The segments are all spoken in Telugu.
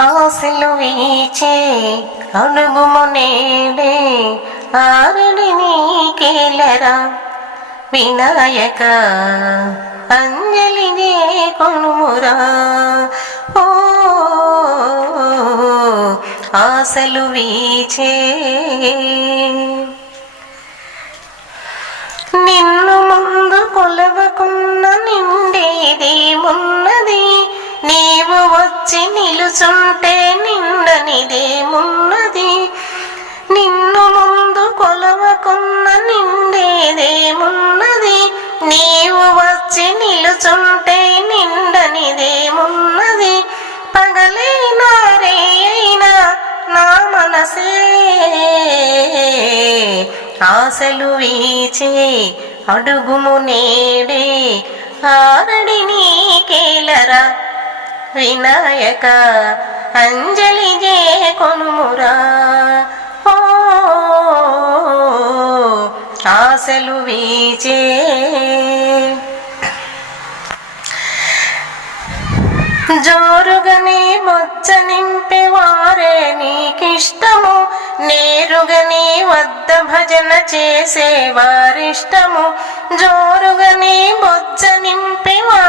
ఆశలు వీచే అణుగుమునేడే ఆరుడి ఆరడి నీకేలరా? వినాయక అంజలి నే కొనుమురా. ఓ ఆశలు వీచే. నిన్ను ముందు కొలవ వచ్చి నిలుచుంటే నిండనిదేమున్నది నిన్ను ముందు కొలవకున్న నిండేదేమున్నది నీవు వచ్చి నిలుచుంటే నిండనిదేమున్నది పగలైనా రే అయినా నా మనసే. ఆశలు వీచే అడుగుము నేడే. ఆరడి నీకేలరా వినాయక అంజలి జే కొనుమురా. ఓ ఆశలు వీచే. జోరుగనే బొచ్చ నింపేవారే నీకిష్టము. నేరుగని వద్ద భజన చేసేవారిష్టము జోరుగని బొచ్చ నింపేవారే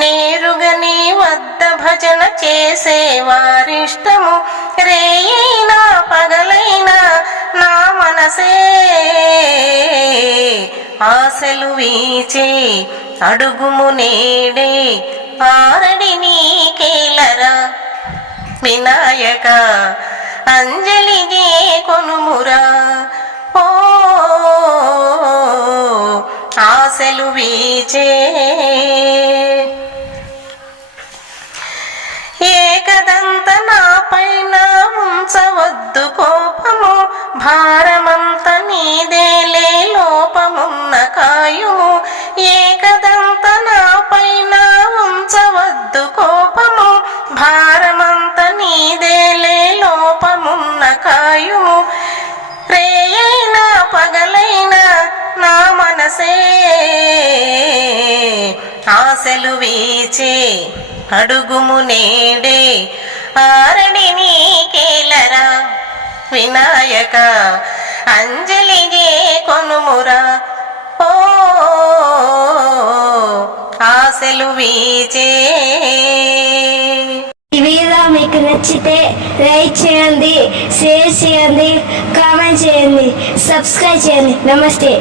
నేరుగనే వద్ద భజన చేసే వారిష్టము. రేయినా పగలైనా నా మనసే. ఆశలు వీచే అడుగుము నేడే. ఆరడి నీకేలరా వినాయక అంజలిగే కొనుమురా. ఓ ఆశలు వీచే వద్దు కోపము భారమంత నీదేలే లోపమున్న కాయుము. ఏకదంత నా పైన ఉంచవద్దు కోపము భారమంత నీదేలే లోపమున్న కాయుము. రేయైనా పగలైనా నా మనసే ఆశలు వీచే అడుగుము నేడే ఆరణి వినాయక అంజలి జే కొనుమురా. ఓ ఆశలు వీచే. ఈ వీడియో మీకు నచ్చితే లైక్ చేయండి షేర్ చేయండి కామెంట్ చేయండి సబ్స్క్రైబ్ చేయండి. నమస్తే.